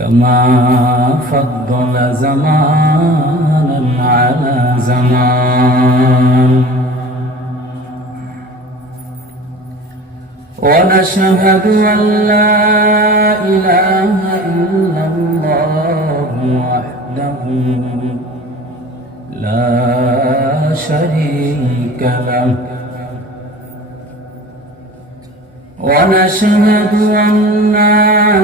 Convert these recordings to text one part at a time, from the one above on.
كما فضل زمانا على زمان. ونشهد أن لا إله إلا الله وحده لا شريك له. ونشهد أن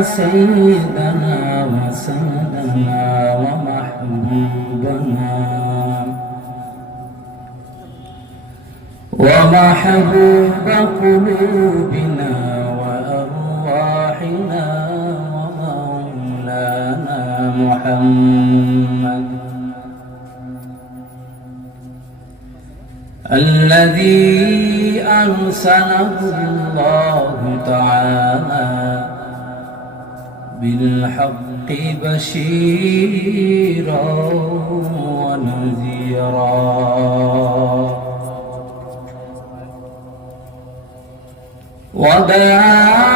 سيدنا وسندنا ومحبوبنا ومحبوب قلوبنا وأرواحنا ومولانا محمد. الذي أرسله الله تعالى بالحق بشيرا ونذيرا. وداعيا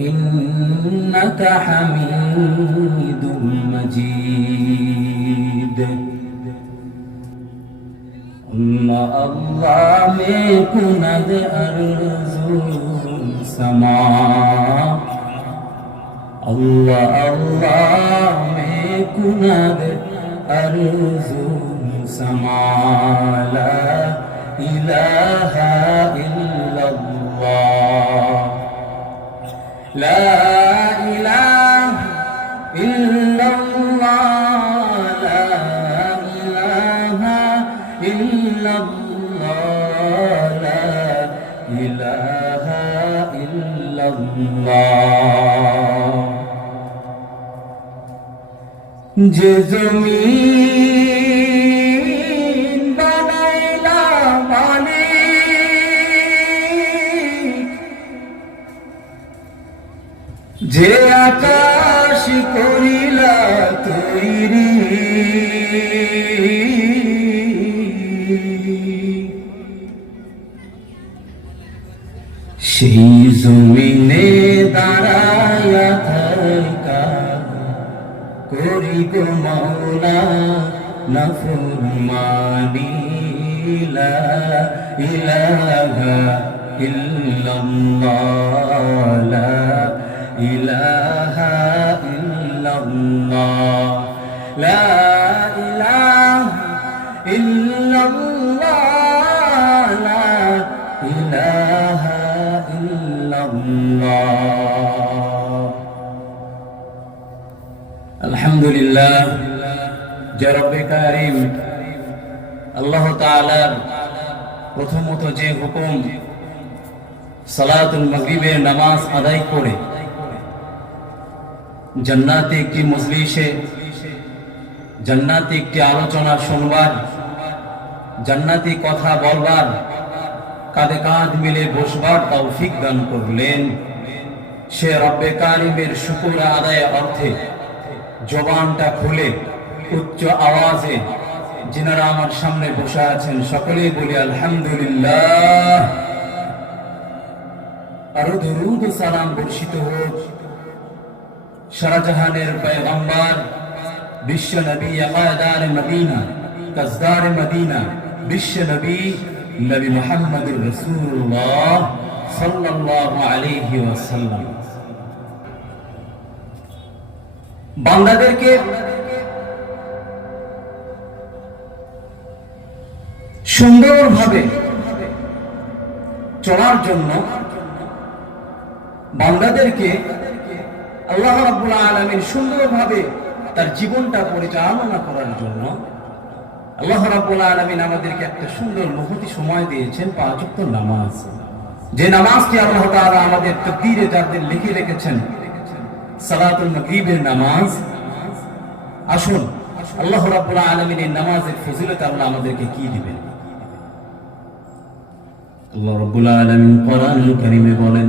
إنك حميد مجيد. الله الله کند ارزو سما. الله الله کند ارزو سما. لا إله إلا الله. لا إله إلا الله لا إله إلا الله لا إله إلا الله যে জমিন যে আকাশ করিলা তৈরি। সেই জমিনে দাঁড়ায়া থাকা করিব মাওলা নফরমানি লা ইলাহা ইল্লাল্লাহ ইলাহা আলহামদুলিল্লাহ। যে রব্বে কারিম, আল্লাহ তাআলার প্রথমত যে হুকুম সালাতুল মাগরিবের নামাজ আদায় করে জান্নাতে একটি মজলিসে, জান্নাতে একটি আলোচনা শুনবার, জান্নাতি কথা বলবার, কাঁধে কাঁধ মিলে বসবার তৌফিক দান করলেন। সে রব্বে কারিমের শুকুর আদায় অর্থে জবানটা খুলে উচ্চ আওয়াজে যিনারা আমার সামনে বসে আছেন সকলেই বলি আলহামদুলিল্লাহ। আরও দরুদ সালাম বর্ষিত হোক। শাহজাহানের পয়গম্বর, বিশ্ব নবী আকায়দার মদিনা, কাজদার মদিনা, বিশ্ব নবী নবী মুহাম্মদুর রাসূলুল্লাহ সাল্লাল্লাহু আলাইহি ওয়াসাল্লাম। বান্দাদেরকে সুন্দরভাবে চলার জন্য বান্দাদেরকে আল্লাহ রাব্বুল আলামিন সুন্দরভাবে তার জীবনটা পরিচালনা করার জন্য আল্লাহ রাব্বুল আলামিন আমাদেরকে একটা সুন্দর মুহূর্তে সময় দিয়েছেন পাঁচ নামাজ। যে নামাজটি আল্লাহ তাআলা আমাদের তকদীরে যাদের লিখে রেখেছেন সালাতুল মাগরিবের নামাজ। আসুন, আল্লাহ রাব্বুল আলামিন নামাজের ফজিলত আল্লাহ আমাদেরকে কি দিবেন? আল্লাহ রাব্বুল আলামিন কোরআনুল কারীমে বলেন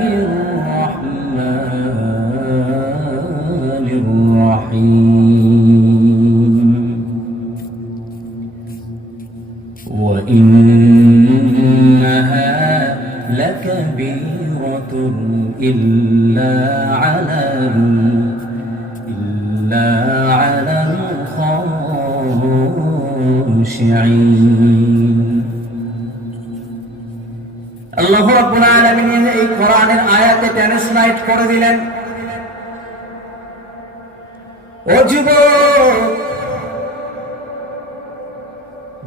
কোরআনের আয়াতে ট্রান্সলেট করে দিলেন। ও যুবক,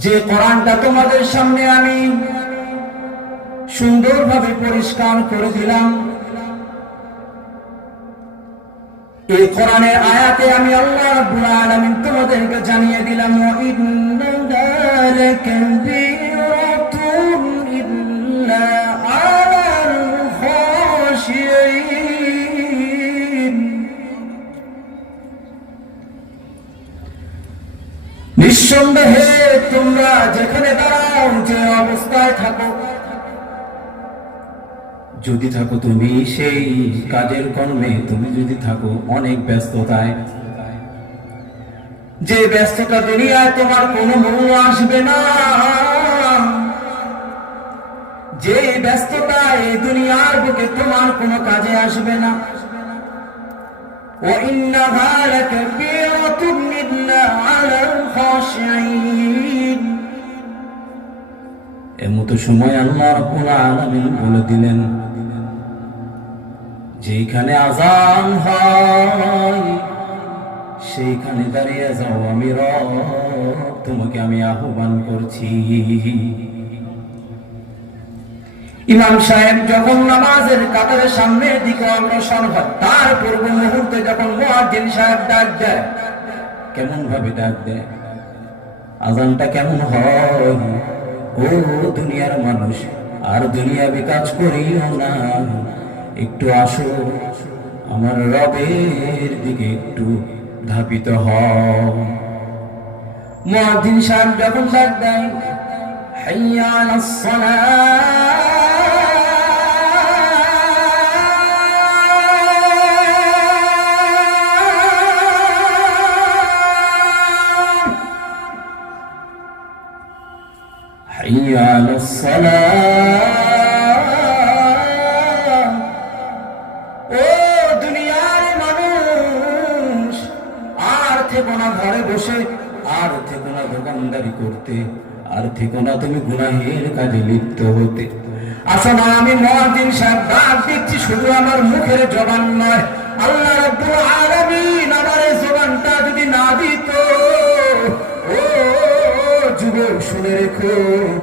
যে কোরআনটা তোমাদের সামনে আমি সুন্দরভাবে পরিষ্কার করে দিলাম, এই কোরআনের আয়াতে আমি আল্লাহ রাব্বুল তোমাদেরকে জানিয়ে দিলাম নিঃসন্দেহে তোমরা যেখানে দাঁড়াও, যে অবস্থায় থাকো। যদি থাকো তুমি সেই কাজের কর্মে, তুমি যদি থাকো অনেক ব্যস্ততায়। যে ব্যস্ততা দুনিয়ায় তোমার কোনো মূল্য আসবে না। যে ব্যস্ততা এই দুনিয়ার বুকে তোমার কোনো কাজে আসবে না। ও ইন্না ভালো এমতো সময় আল্লাহ রাব্বুল আলামিন বলে দিলেন যেখানে আজান হয়, সেইখানে দাঁড়িয়ে যাও, আমি রব তোমাকে আমি আহ্বান করছি। ইমাম সাহেব যখন নামাজের কাতারের সামনের দিকে অগ্রসর হয়, তার পূর্ব মুহূর্তে যখন মুয়াজ্জিন সাহেব ডাক দেয় কেমন ভাবে ডাক দেয়? আজানটা কেমন হয়? ও দুনিয়ার মানুষ, আর দুনিয়াবি কাজ করিও না। একটু আসো, আমার রবের দিকে একটু ধাপিত হও। সাহেব যখন ডাক দেয় হাইয়া আলাস সালাহ حي على الصلاة ও দুনিয়ার মানুষ আর থেকো না ঘরে বসে আর থেকো না দোকানদারি করতে আর থেকো না তুমি গুনাহের কাজে লিপ্ত হতে আসো না আমি মহাদিন সাহেব ডাক দিচ্ছি শুধু আমার মুখের জবান নয় আল্লাহ রাব্বুল আলামিন আমার এই জবানটা যদি না দিত ও যুবক শুনে রেখো আল্লাহ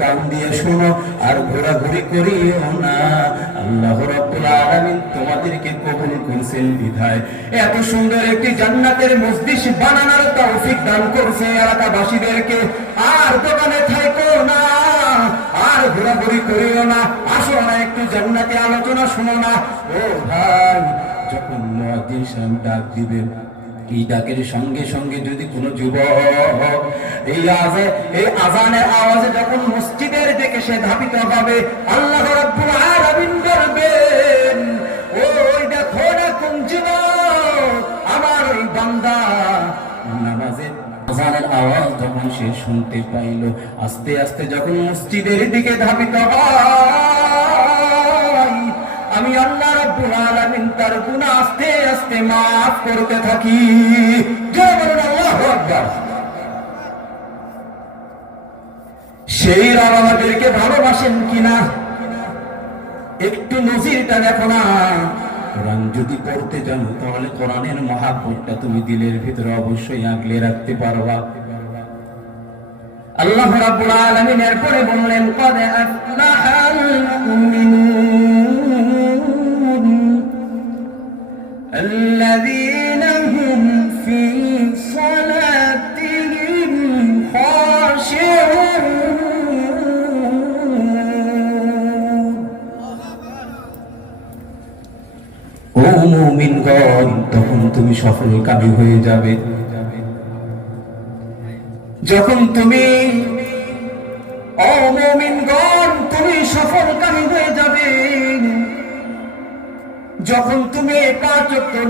কান দিয়ে শোনো আর ঘোরাঘুরি করিও না। আল্লাহ রাব্বুল তোমাদেরকে কবুল করছেন বিধায়। এত সুন্দর একটি জান্নাতের মসজিদ বানানোর তৌফিক দান করছে এলাকাবাসীদেরকে। আর দোকানে থাকো না, আর ঘোরাঘুরি করিও না। আসো না একটু জান্নাতে আলোচনা শোনো না। ও ভাই, যখন সাহেব ডাক দিবেন এই ডাকের সঙ্গে সঙ্গে যদি কোনো যুবক এই আজে এই আজানের আওয়াজে যখন মসজিদের দিকে সে ধাবিত হবে, আল্লাহ আস্তে আস্তে যখন মসজিদের দিকে ধাবিত হয় আমি আল্লাহ রব্বুল আলামিন তার গুনাহ আস্তে আস্তে maaf করতে থাকি। জোরে বলুন আল্লাহু আকবার। সেই রব আমাদেরকে ভালোবাসেন কিনা? একটু নজিরটা দেখো না। কোরআন যদি পড়তে জানো তাহলে কোরআনের মহাব্বতটা তুমি দিলের ভিতরে অবশ্যই আগলে রাখতে পারবা। আল্লাহ রাব্বুল আলামিন এরপরে বললেন কদ আফলাহাল তুমি সফল কাবি হয়ে যাবে। যখন তুমি তুমি সফল কামী হয়ে যাবে, যখন তুমি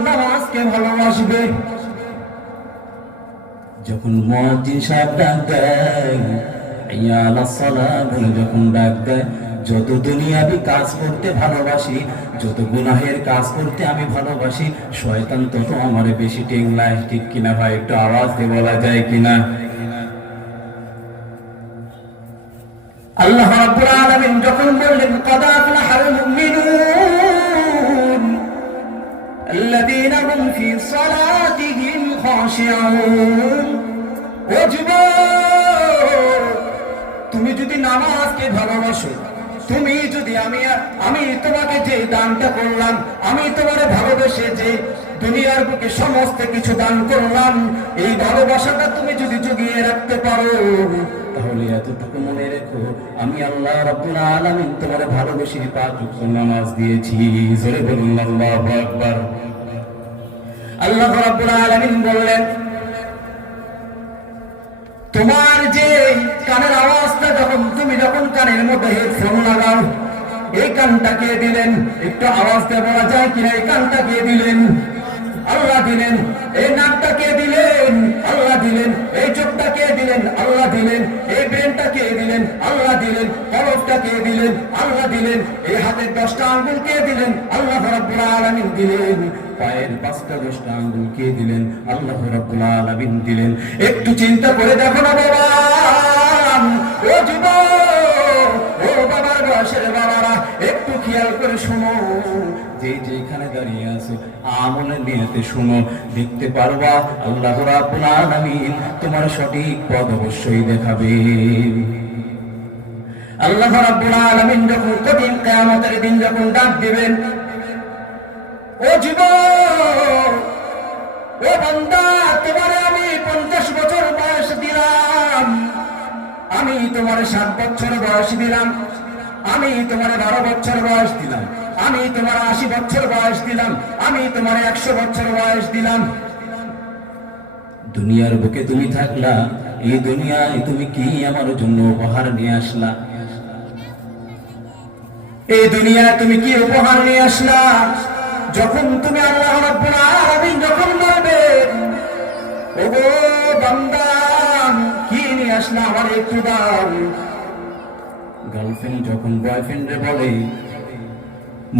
নামাজকে ভালোবাসবে, যখন মুয়াজ্জিন সাহেব ডাক দেয় যখন ডাক দেয় যত দুনিয়াবি কাজ করতে ভালোবাসি, যত গুনাহের কাজ করতে আমি ভালোবাসি, শয়তান তত আমার বেশি টেংলায় ঠিক কিনা ভাই? একটু আওয়াজ দিয়ে বলা যায় কিনা? আল্লাহ রাব্বুল আলামিন যখন বললেন, কদ আফলাহাল মুমিনুন আল্লাযীনা হুম ফি সালাতিহিম খাশিয়ুন ও তুমি যদি নামাজকে ভালোবাসো তুমি যদি আমি আমি তোমাকে যে দানটা করলাম, আমি তোমার ভালোবেসে যে দুনিয়ার বুকে সমস্ত কিছু দান করলাম, এই ভালোবাসাটা তুমি যদি জুগিয়ে রাখতে পারো, তাহলে এতটুকু মনে রেখো, আমি আল্লাহ রাব্বুল আলামিন তোমার ভালোবেসে পাঁচ ওয়াক্ত নামাজ দিয়েছি। জোরে বলুন, আল্লাহু আকবার। আল্লাহ রাব্বুল আলামিন বললেন তোমার যে কানের আওয়াজটা যখন, তুমি যখন কানের মধ্যে হেডফোন লাগাও, এই কানটা কে দিলেন? একটু আওয়াজ বলা যায় কিনা? এই কানটা কে দিলেন? আল্লাহ দিলেন। এই নাকটা কে দিলেন? আল্লাহ দিলেন। এই চোখটা কে দিলেন? আল্লাহ দিলেন। এই ব্রেনটা কে দিলেন? আল্লাহ দিলেন। কলফটা কে দিলেন? আল্লাহ দিলেন। এই হাতের দশটা আঙ্গুল কে দিলেন? আল্লাহ রাব্বুল দিলেন। পায়ের পাঁচটা দশটা আঙ্গুল কে দিলেন? আল্লাহ রাব্বুল আলামিন দিলেন। একটু চিন্তা করে দেখো না বাবা। ও বাবার বয়সের বাবারা, একটু খেয়াল করে শোনো। যে যেখানে দাঁড়িয়ে আছো শোনো। দেখতে পারবা, আল্লাহ তোমার সঠিক অবশ্যই দেখাবে। আল্লাহ রাব্বুল আলামিন যখন কিয়ামতের দিন যখন ডাক দিবেন, ও যুবক ও বান্দা, তোমারে আমি পঞ্চাশ বছর বয়স দিলাম। আমি তোমার সাত বছর বয়স দিলাম। আমি তোমার বারো বছর বয়স দিলাম। আমি তোমার আশি বছর বয়স দিলাম। আমি তোমার একশো বছর বয়স দিলাম। দুনিয়ার বুকে তুমি থাকলা, এই দুনিয়ায় তুমি কি আমার জন্য উপহার নিয়ে আসলা? এই দুনিয়ায় তুমি কি উপহার নিয়ে আসলা? যখন তুমি আল্লাহ রাব্বুল যখন বলবে, ওগো বান্দা, কি নিয়ে আসলা আমার একটু দাও? গার্লফ্রেন্ড যখন বয়ফ্রেন্ডে বলে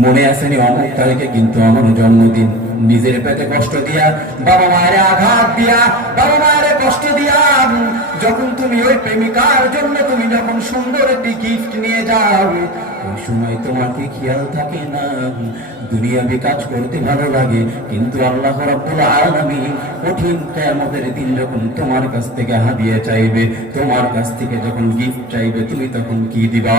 মনে আসেনি অমুক তারিখে কিন্তু আমার জন্মদিন। নিজের পেটে কষ্ট দিয়া, বাবা মায়ের আঘাত দিয়া, বাবা মায়ের কষ্ট দিয়া, যখন তুমি ওই প্রেমিকার জন্য তুমি যখন সুন্দর একটি গিফট নিয়ে যাও, ওই সময় তোমার কি খেয়াল থাকে না। দুনিয়াবি কাজ করতে ভালো লাগে, কিন্তু আল্লাহ রাব্বুল আলামিন কঠিন কিয়ামতের দিন যখন তোমার কাছ থেকে হাদিয়া চাইবে, তোমার কাছ থেকে যখন গিফট চাইবে, তুমি তখন কি দিবা?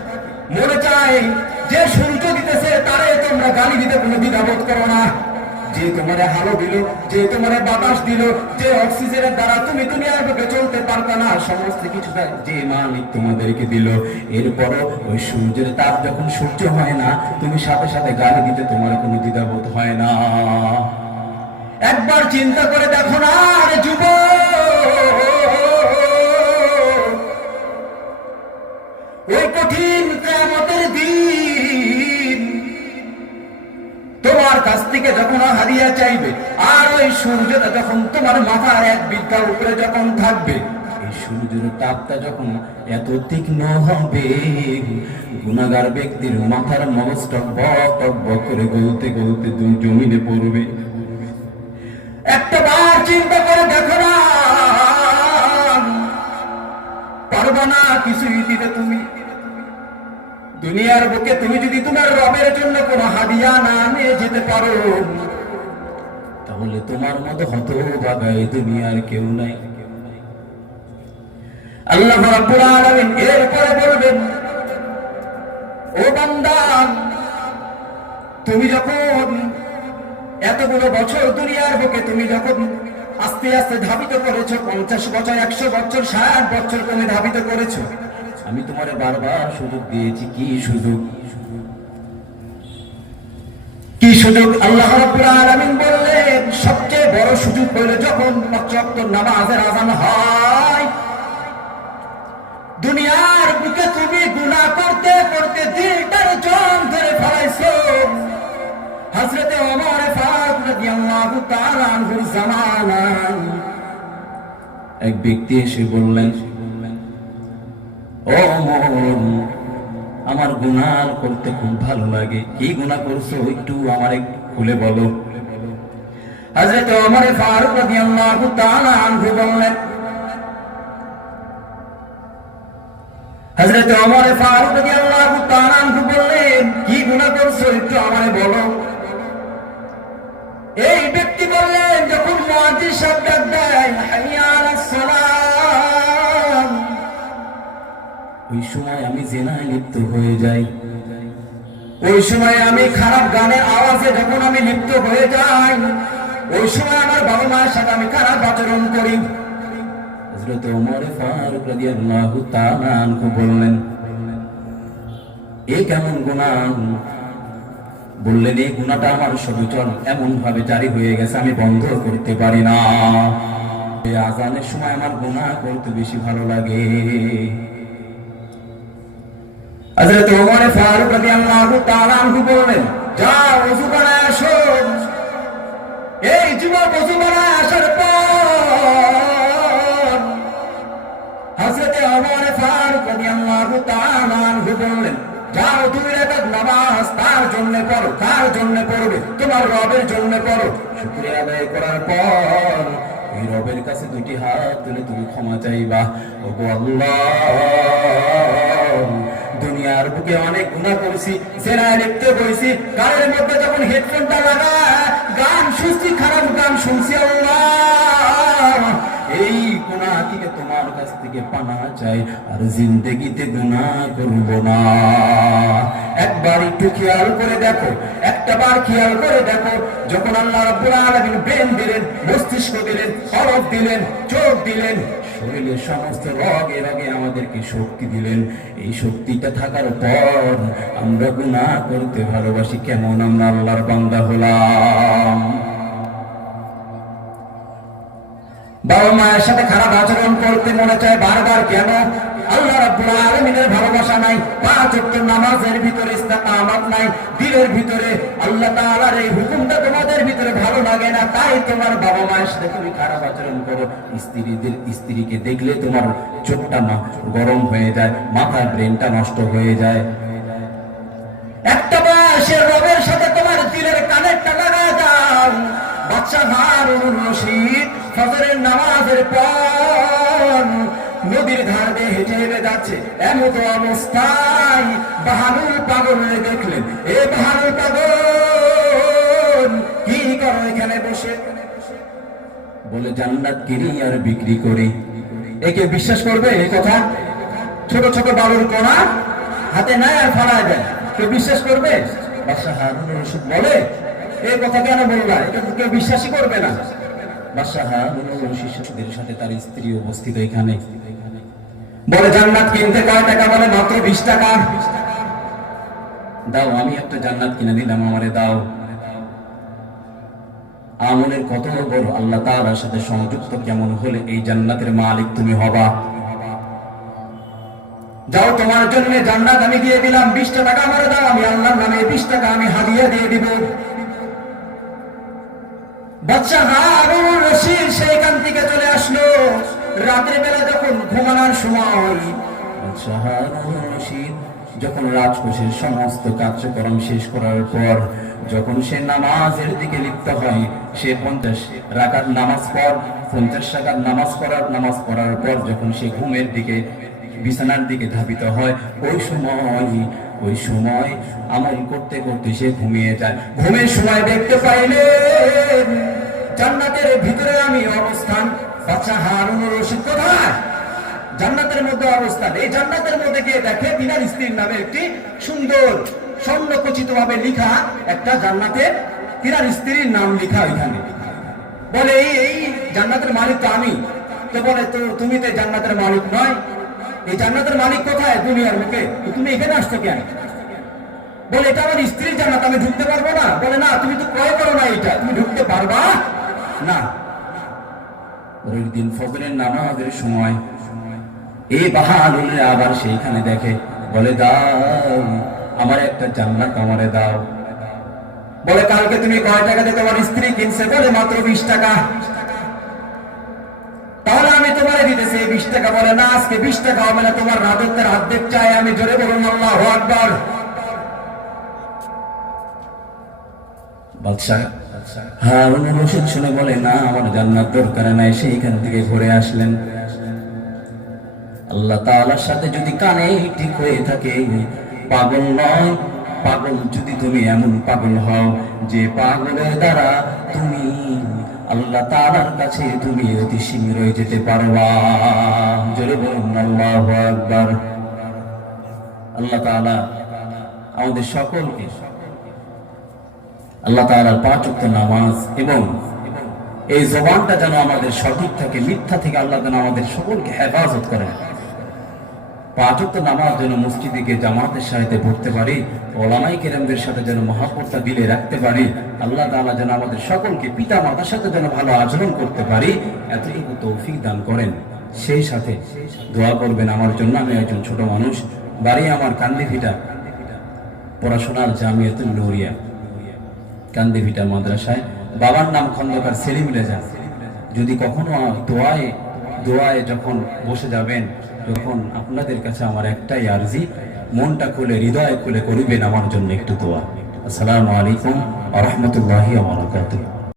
মনে চায় যে সূর্য দিতেছে, তারে তোমরা গালি দিতে কোনো দ্বিধাবোধ করো না। যে তোমার হালো দিল, যে তোমার বাতাস দিল, যে অক্সিজেনের দ্বারা তুমি দুনিয়ার বুকে চলতে পারতা না, সমস্ত কিছু যে মালিক তোমাদেরকে দিল। এরপরও ওই সূর্যের তাপ যখন সূর্য হয় না, তুমি সাথে সাথে গালি দিতে তোমার কোনো দ্বিধাবোধ হয় না। একবার চিন্তা করে দেখো না রে যুব তোমার কাছ থেকে যখন চাইবে আর ওই সূর্যটা যখন তোমার মাথার এক উপরে যখন থাকবে সূর্যের তাপটা যখন এত তীক্ষ্ণ হবে, গুণাগার ব্যক্তির মাথার মগজ টকবক করে গলতে গলতে দু- জমিনে পড়বে। একটা বার চিন্তা করে দেখো না, পারবা না কিছুই দিতে তুমি। দুনিয়ার বুকে তুমি যদি তোমার রবের জন্য কোনো হাদিয়া না নিয়ে যেতে পারো, তাহলে তোমার মতো হত বাগায় দুনিয়ার কেউ নাই। আল্লাহ রাব্বুল আলামিন এরপরে বলবেন, ও বান্দা, তুমি যখন এতগুলো বছর দুনিয়ার বুকে তুমি যখন আস্তে আস্তে ধাবিত করেছ, পঞ্চাশ বছর, একশো বছর, ষাট বছর তুমি ধাবিত করেছ আমি তোমার বারবার সুযোগ দিয়েছি। কি সুযোগ? কি সুযোগ? আল্লাহ বললেন, সবচেয়ে বড় সুযোগ হলো যখন পাঁচ নামাজের আজান হয়। দুনিয়ার বুকে তুমি গুনাহ করতে করতে দিলটার জন ধরে ফেলাইছো। হযরতে ওমর ফারুক রাদিয়াল্লাহু তাআলা আনহুর জামানায় এক ব্যক্তি এসে বললেন ও ওমর আমার গুনাহ করতে খুব ভালো লাগে। কি গুনাহ করছ একটু আমার খুলে বলো। হযরত ওমর ফারুক রাদিয়াল্লাহু তাআলা আনহু বললেন, হযরত ওমর ফারুক রাদিয়াল্লাহু তাআলা আনহু বললেন, কি গুনাহ করছ একটু আমারে বলো। এই ব্যক্তি বললেন, যখন মুয়াজ্জিন ডাক দেয়, হাইয়া আলাস সালাম ওই সময় আমি জেনায় লিপ্ত হয়ে যাই। ওই সময় আমি খারাপ গানের আওয়াজে যখন আমি লিপ্ত হয়ে যাই, ওই সময় আমার বাবা মায়ের সাথে আমি খারাপ আচরণ করি। হযরত ওমর ফারুক রাদিয়াল্লাহু তাআলা আনহু বললেন এই কেমন গুনাহ? বললেন, এই গুণাটা আমার সচল এমন ভাবে জারি হয়ে গেছে, আমি বন্ধ করতে পারি না। আজানের সময় আমার গুনাহ করতে বেশি ভালো লাগে। হযরত ওমর ফারুক রাদিয়াল্লাহু তাআলা আনহু বললেন, যাও ওযু বানায় আসো। এই যুবক ওযু বানায় আসার পর হযরত ওমর ফারুক রাদিয়াল্লাহু তাআলা আনহু বললেন, যাও, দুই রাকাত নামাজ, তার জন্য পড়ো, কার জন্য পড়বে? তোমার রবের জন্য পড়ো। শুকরিয়া আদায় করার পর এই রবের কাছে দুটি হাত তুলে তুমি ক্ষমা চাইবা। ওগো আল্লাহ! দুনিয়ার বুকে অনেক গুণা করেছি জেনায় লিখতে বইছি কানের মধ্যে যখন হেডফোনটা লাগা গান শুনছি, খারাপ গান শুনছি এই গুনাহ থেকে তোমার কাছ থেকে পানা চাই, আর জিন্দগিতে গুনাহ করব না। একবার একটু খেয়াল করে দেখো, একটা বার খেয়াল করে দেখো, যখন আল্লাহ আলামিন ব্রেন দিলেন, মস্তিষ্ক দিলেন হরফ দিলেন, চোখ দিলেন শরীরের সমস্ত রোগে রোগে আমাদেরকে শক্তি দিলেন। এই শক্তিটা থাকার পর আমরা গুণা করতে ভালোবাসি, কেমন আমরা আল্লাহর বান্দা হলাম। বাবা মায়ের সাথে খারাপ আচরণ করতে মনে চায় বারবার, কেন? আল্লাহ রাব্বুল আলামিনের স্ত্রীকে দেখলে তোমার চোখটা গরম হয়ে যায়, মাথার ব্রেনটা নষ্ট হয়ে যায়। একটা বয়সের রবের সাথে তোমার দিলের কানেরটা লাগা বাচ্চা হারুন রশিদ নামাজের পর নদীর ধার দিয়ে হেঁটে হেঁটে যাচ্ছে। এমন অবস্থায় বাহানুর পাগল দেখলেন। এ বাহানুর পাগল, কি করো এখানে বসে? বলে, জান্নাত কিনি আর বিক্রি করি। একে বিশ্বাস করবে এই কথা? ছোট ছোট বালুর কোনা হাতে নেয় আর ফাড়ায় দেয়। কেউ বিশ্বাস করবে? বাদশাহ হারুন রশিদ বলে এই কথা কেন বললা? এটা কেউ বিশ্বাসই করবে না। সাথে তার স্ত্রী উপস্থিত এখানে। বলে, জান্নাত কিনতে কয় টাকা বলে? মাত্র বিশ টাকা। দাও, আমি একটা জান্নাত কিনে দিলাম, আমারে দাও। আমলের কত বড় আল্লাহ সাথে সংযুক্ত, কেমন হলে এই জান্নাতের মালিক তুমি হবা? যাও, তোমার জন্য জান্নাত আমি দিয়ে দিলাম বিশটা টাকা আমার দাও, আমি আল্লাহর নামে বিশ টাকা আমি হাদিয়া দিয়ে দিব। বাচ্চা হারুন রশিদ সেইখান থেকে চলে আসলো। রাতের বেলা যখন ঘুমানোর সময় যখন রাজকোষের সমস্ত কার্যক্রম শেষ করার পর, যখন সে নামাজের দিকে লিপ্ত হয়, সে পঞ্চাশ রাকাত নামাজ পর পঞ্চাশ রাকাত নামাজ পড়ার নামাজ পড়ার পর যখন সে ঘুমের দিকে, বিছানার দিকে ধাবিত হয়, ওই সময় ওই সময় আমল করতে করতে সে ঘুমিয়ে যায়। ঘুমের সময় দেখতে পাইলেন জান্নাতের ভিতরে আমি অবস্থান। জান্নাতের মধ্যে অবস্থান। এই জান্নাতের মধ্যে গিয়ে দেখে স্ত্রীর নামে একটি সুন্দর ভাবে লিখা একটা স্ত্রীর নাম লিখা ওইখানে। বলে, এই জান্নাতের মালিক তো আমি। তো বলে, তো তুমি তো জান্নাতের মালিক নয়। এই জান্নাতের মালিক কোথায় দুনিয়ার মুখে? তুমি এখানে আসছো কেন? বলে, এটা আমার স্ত্রীর জান্নাত, আমি ঢুকতে পারব না। বলে, না, তুমি তো ক্রয় করো না এটা। তুমি ঢুকতে পারবা? না। পরের দিন ফজরের নামাজের সময় এই বাহাদুরে আবার সেইখানে দেখে, বলে, দাও, আমার একটা জান্নাত আমারে দাও। বলে, কালকে তুমি কয় টাকা দিয়ে তোমার স্ত্রী কিনছে বলে? মাত্র বিশ টাকা। তাহলে আমি তোমারে দিতেছি এই বিশ টাকা বলে, না, আজকে বিশ টাকা হবে না, তোমার রাজত্বের অর্ধেক চাই, আমি জোরে বলুন, আল্লাহ আকবর। বাদশাহ হারুন রশিদ শুনে বলে, না, আমার জান্নাত দরকার নাই থেকে ঘুরে আসলেন। আল্লাহ সাথে যদি কানে ঠিক হয়ে থাকে, পাগল নয়, পাগল যদি তুমি এমন পাগল হও, যে পাগলের দ্বারা তুমি, আল্লাহ কাছে তুমি অতি যেতে পারবা। জোরে বলুন, আল্লাহু আমাদের সকলকে আল্লাহ তাআলার পাঁচ নামাজ এবং এই জবানটা যেন আমাদের সঠিক থাকে, মিথ্যা থেকে আল্লাহ যেন আমাদের সকলকে হেফাজত করেন পাঁচ ওয়াক্ত নামাজ যেন মসজিদে জামাতের সাথে পড়তে পারি ওলামাই কেরামদের সাথে যেন মহাপত্তা দিলে রাখতে পারি, আল্লাহ তাআলা যেন আমাদের সকলকে পিতা মাতার সাথে যেন ভালো আচরণ করতে পারি, এতটুকু তৌফিক দান করেন। সেই সাথে দোয়া করবেন আমার জন্য, আমি একজন ছোট মানুষ, বাড়ি আমার কান্দিভিটা, পড়াশোনার জামিয়াতুল নুরিয়া। কান্দিভিটা মাদ্রাসায়। বাবার নাম খন্দকার সেলিম রেজা। যদি কখনো দোয়ায় দোয়ায় যখন বসে যাবেন, তখন আপনাদের কাছে আমার একটাই আর্জি, মনটা খুলে, হৃদয় খুলে করিবেন আমার জন্য একটু দোয়া। আসসালামু আলাইকুম আ রহমতুল্লাহি